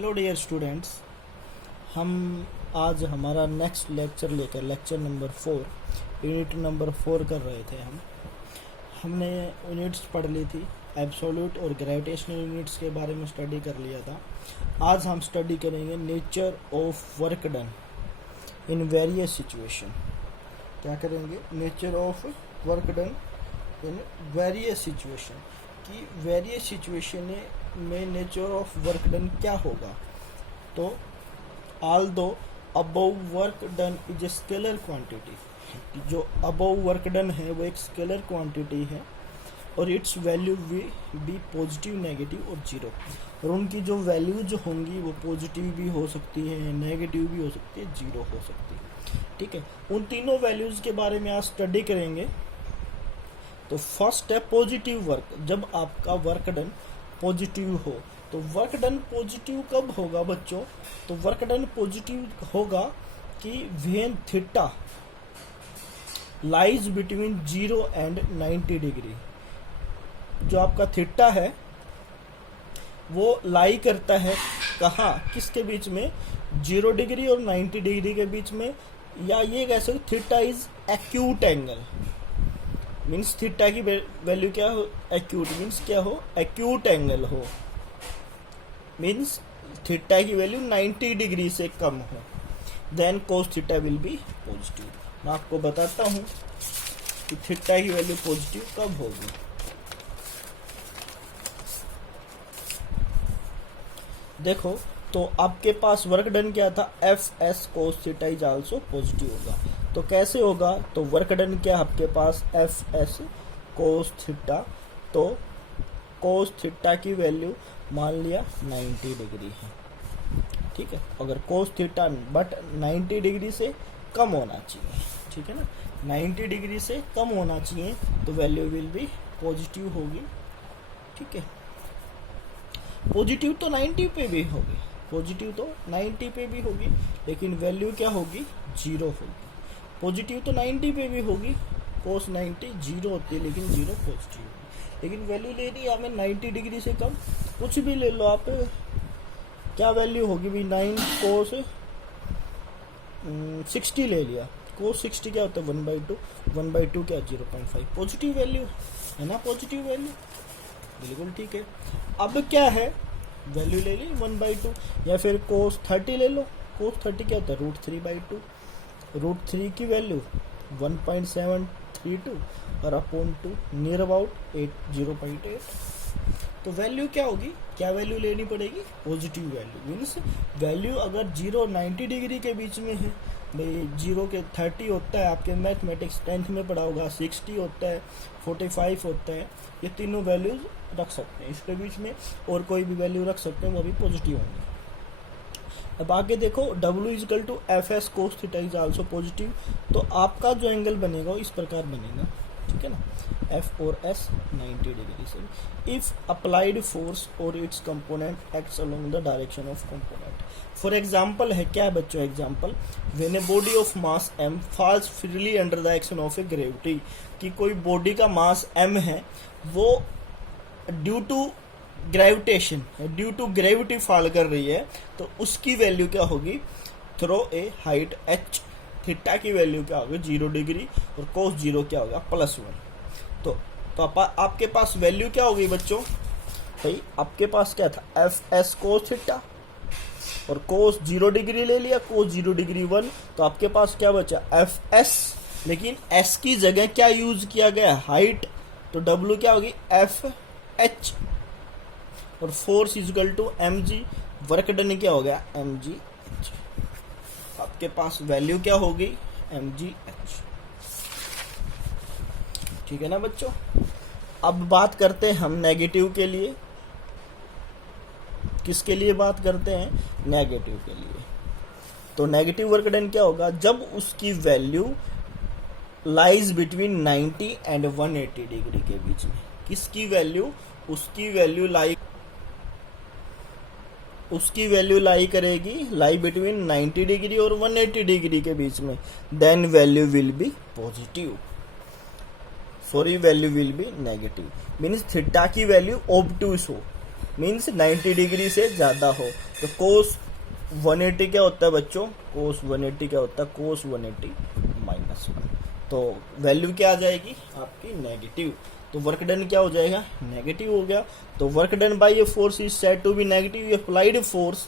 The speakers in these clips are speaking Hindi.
हेलो डियर स्टूडेंट्स, हम आज हमारा नेक्स्ट लेक्चर लेकर लेक्चर नंबर 4 यूनिट नंबर 4 कर रहे थे। हमने यूनिट्स पढ़ ली थी, एब्सोल्यूट और ग्रेविटेशनल यूनिट्स के बारे में स्टडी कर लिया था। आज हम स्टडी करेंगे nature of work done in various situation. क्या करेंगे? Nature of work done in various situation कि वेरियस सिचुएशन में नेचर ऑफ वर्क डन क्या होगा। तो although above work done is a scalar quantity, जो अबव वर्क डन है वो एक स्केलर क्वांटिटी है और इट्स वैल्यू भी पॉजिटिव, नेगेटिव और जीरो। और उनकी जो वैल्यूज होंगी वो पॉजिटिव भी हो सकती है, नेगेटिव भी हो सकती है, जीरो हो सकती है। ठीक है, उन तीनों वैल्यूज के बारे में आज स्टडी करेंगे। तो फर्स्ट है पॉजिटिव वर्क। जब आपका वर्क डन पॉजिटिव हो, तो वर्क डन पॉजिटिव कब होगा बच्चों? तो वर्क डन पॉजिटिव होगा कि when theta lies between 0 and 90 degree. जो आपका थीटा है वो लाई करता है कहाँ, किसके बीच में? 0 डिग्री और 90 डिग्री के बीच में। या ये कह सकते theta is acute angle, means theta की वैल्यू क्या हो? एक्यूट मीन्स क्या हो? एक्यूट एंगल हो, मीन्स थीटा की वैल्यू 90 डिग्री से कम हो, then cos theta will be positive. मैं आपको बताता हूँ कि थीटा की वैल्यू पॉजिटिव कब होगी। देखो, तो आपके पास वर्क डन क्या था? F S cos theta is also positive होगा। तो कैसे होगा? तो वर्क डन क्या आपके पास? F S cos theta. तो कोस थीटा की वैल्यू मान लिया 90 डिग्री है। ठीक है, अगर कोस थीटा बट 90 डिग्री से कम होना चाहिए। ठीक है ना, 90 डिग्री से कम होना चाहिए तो वैल्यू विल बी पॉजिटिव होगी। ठीक है, पॉजिटिव तो 90 पे भी होगी, पॉजिटिव तो 90 पे भी होगी, लेकिन वैल्यू क्या होगी? जीरो होगी। पॉजिटिव तो 90 पे भी होगी, कोस 90 जीरो होती है, लेकिन जीरो पॉजिटिव होगी। लेकिन वैल्यू लेनी है हमें 90 डिग्री से कम। कुछ भी ले लो आप, क्या वैल्यू होगी भी? 9 कोस 60 ले लिया। कोस 60 क्या होता है? 1/2। 1/2 क्या? 0.5। पॉजिटिव वैल्यू है ना, पॉजिटिव वैल्यू, बिल्कुल ठीक है। अब क्या है? वैल्यू ले ली 1/2, या फिर कोस 30 ले लो। कोस 30 क्या होता है? √3/2। √3 की वैल्यू 1.732 और अपॉन 2 नियर अबाउट 0.8। तो वैल्यू क्या होगी? क्या वैल्यू लेनी पड़ेगी? Positive value. मीन्स वैल्यू अगर 0 90 डिग्री के बीच में है, भाई 0 के 30 होता है, आपके मैथमेटिक्स 10th में पढ़ा होगा, 60 होता है, 45 होता है, ये तीनों वैल्यूज रख सकते हैं इसके बीच में, और कोई भी वैल्यू रख सकते हैं, वो भी पॉजिटिव होंगे। अब आगे देखो, W equal to F S cos theta is also positive. तो आपका जो एंगल बनेगा वो इस प्रकार बनेगा। ठीक है ना, एफ और एस 90 डिग्री से। इफ अप्लाइड फोर्स और its component acts along the direction of component. For example है क्या बच्चों? Example, when a body of mass m falls freely under the action of a gravity. कि कोई बॉडी का मास m है, वो due to gravitation, due to gravity fall कर रही है, तो उसकी वैल्यू क्या होगी? Throw a height h। थीटा की वैल्यू क्या होगी? 0 डिग्री, और कोस 0 क्या होगा? +1। तो आपके पास वैल्यू क्या होगी बच्चों? भाई आपके पास क्या था? एफ एस कोस थीटा, और कोस 0 डिग्री ले लिया, कोस 0 डिग्री 1। तो आपके पास क्या बचा? एफ एस, लेकिन एस की जगह क्या यूज किया गया? हाइट। तो डब्ल्यू क्या होगी? एफ एच, और force equal to M G. Work done क्या हो गया? M G H. आपके पास वैल्यू क्या होगी? M G H. ठीक है ना बच्चों। अब बात करते हैं हम नेगेटिव के लिए। किसके लिए बात करते हैं? नेगेटिव के लिए। तो नेगेटिव वर्क डन क्या होगा? जब उसकी value lies between 90 and 180 degree के बीच में। किसकी वैल्यू? उसकी वैल्यू लाई करेगी, लाई बिटवीन 90 डिग्री और 180 डिग्री के बीच में, then value will be positive. Sorry, value will be negative. Means theta की वैल्यू ऑब्टूस हो, मीन्स 90 डिग्री से ज़्यादा हो। तो कोस 180 क्या होता है बच्चों, कोस 180 क्या होता है, कोस 180 -1। तो वैल्यू क्या आ जाएगी आपकी नेगेटिव। तो वर्क डन क्या हो जाएगा, नेगेटिव हो गया। तो work done by a force is said to be negative. Applied force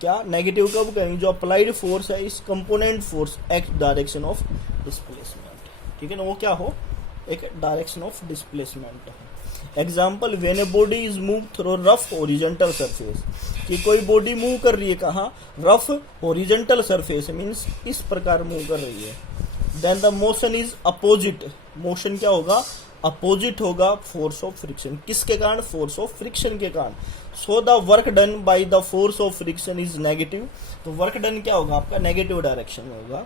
क्या नेगेटिव कब कहेंगे, जो अप्लाइड फोर्स है इस component force X direction of displacement, ठीक है ना, वो क्या हो, एक डायरेक्शन ऑफ डिस्प्लेसमेंट हो। Example, when a body is move through rough horizontal surface, कि कोई बॉडी मूव कर रही है कहाँ, रफ ओरिजेंटल सरफेस, मीन्स इस प्रकार मूव कर रही है। Then the motion is opposite, motion क्या होगा, अपोजिट होगा फोर्स ऑफ फ्रिक्शन, किसके कारण, फोर्स ऑफ फ्रिक्शन के कारण। So the work done by the force of friction is negative. तो वर्क डन क्या होगा आपका, नेगेटिव डायरेक्शन में होगा,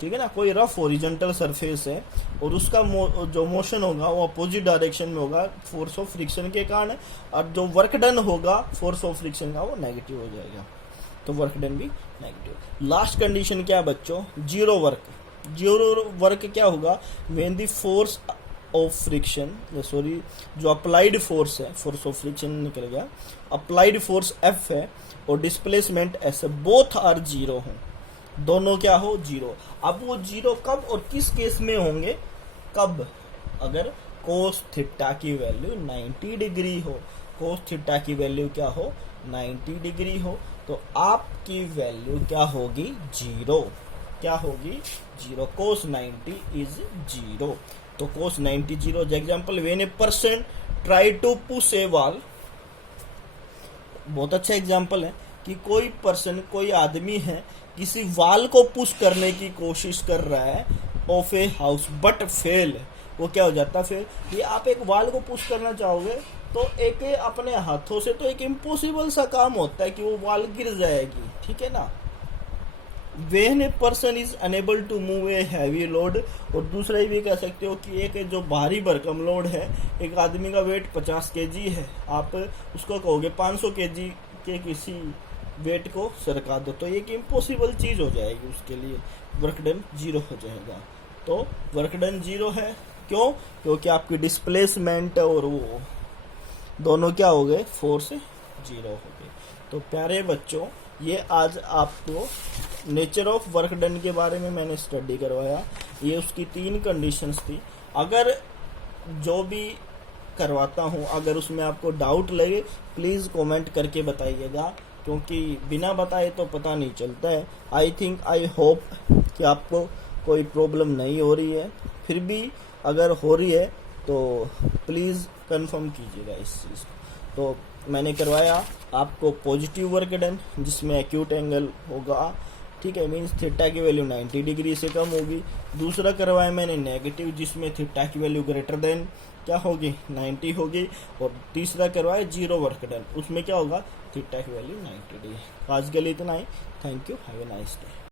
ठीक है ना। कोई रफ ओरिजेंटल सरफेस है और उसका जो मोशन होगा वो अपोजिट डायरेक्शन में होगा फोर्स ऑफ फ्रिक्शन के कारण, और जो वर्क डन होगा फोर्स ऑफ फ्रिक्शन का वो नेगेटिव हो जाएगा। तो वर्क डन भी नेगेटिव। लास्ट कंडीशन क्या है बच्चों, जीरो वर्क। जीरो वर्क क्या होगा, when the force of friction, sorry जो अप्लाइड फोर्स है, फोर्स ऑफ फ्रिक्शन निकल गया, अप्लाइड फोर्स एफ है और displacement S, both are zero हो, दोनों क्या हो, जीरो। अब वो जीरो कब और किस केस में होंगे, कब, अगर कोस थीटा की वैल्यू 90 डिग्री हो, कोस थीटा की वैल्यू क्या हो, 90 डिग्री हो, तो आपकी वैल्यू क्या होगी, जीरो। क्या होगी, जीरो। Cos 90 is zero. तो cos 90 zero. Example, when a person try to push a wall, बहुत अच्छा एग्जाम्पल है कि कोई पर्सन, कोई आदमी है किसी वाल को पुश करने की कोशिश कर रहा है of a house but fail, वो क्या हो जाता है फिर, ये आप एक वाल को पुश करना चाहोगे तो एक अपने हाथों से तो एक इम्पॉसिबल सा काम होता है कि वो वाल गिर जाएगी, ठीक है ना। When a person is unable to move a heavy load, और दूसरा ये भी कह सकते हो कि एक जो भारी भरकम लोड है, एक आदमी का वेट 50 kg है, आप उसको कहोगे 500 kg के किसी वेट को सरका दो, तो एक इम्पॉसिबल चीज हो जाएगी उसके लिए, वर्क डन जीरो हो जाएगा। तो वर्क डन जीरो है, क्यों, क्योंकि आपकी डिस्प्लेसमेंट और वो दोनों क्या हो गए, फोर्स जीरो हो गए। तो प्यारे बच्चों, ये आज आपको नेचर ऑफ वर्क डन के बारे में मैंने स्टडी करवाया। ये उसकी 3 कंडीशंस थी। अगर जो भी करवाता हूँ अगर उसमें आपको डाउट लगे प्लीज़ कमेंट करके बताइएगा, क्योंकि बिना बताए तो पता नहीं चलता है। आई होप कि आपको कोई प्रॉब्लम नहीं हो रही है, फिर भी अगर हो रही है तो प्लीज़ कंफर्म कीजिएगा इस चीज़ को। तो मैंने करवाया आपको पॉजिटिव वर्क डन जिसमें एक्यूट एंगल होगा, ठीक है, मीन्स थीटा की वैल्यू 90 डिग्री से कम होगी। दूसरा करवाया मैंने नेगेटिव जिसमें थीटा की वैल्यू ग्रेटर देन क्या होगी, 90 होगी। और तीसरा करवाया जीरो वर्क डन, उसमें क्या होगा, थीटा की वैल्यू 90 डिग्री। आज के लिए इतना ही। Thank you, have a nice day.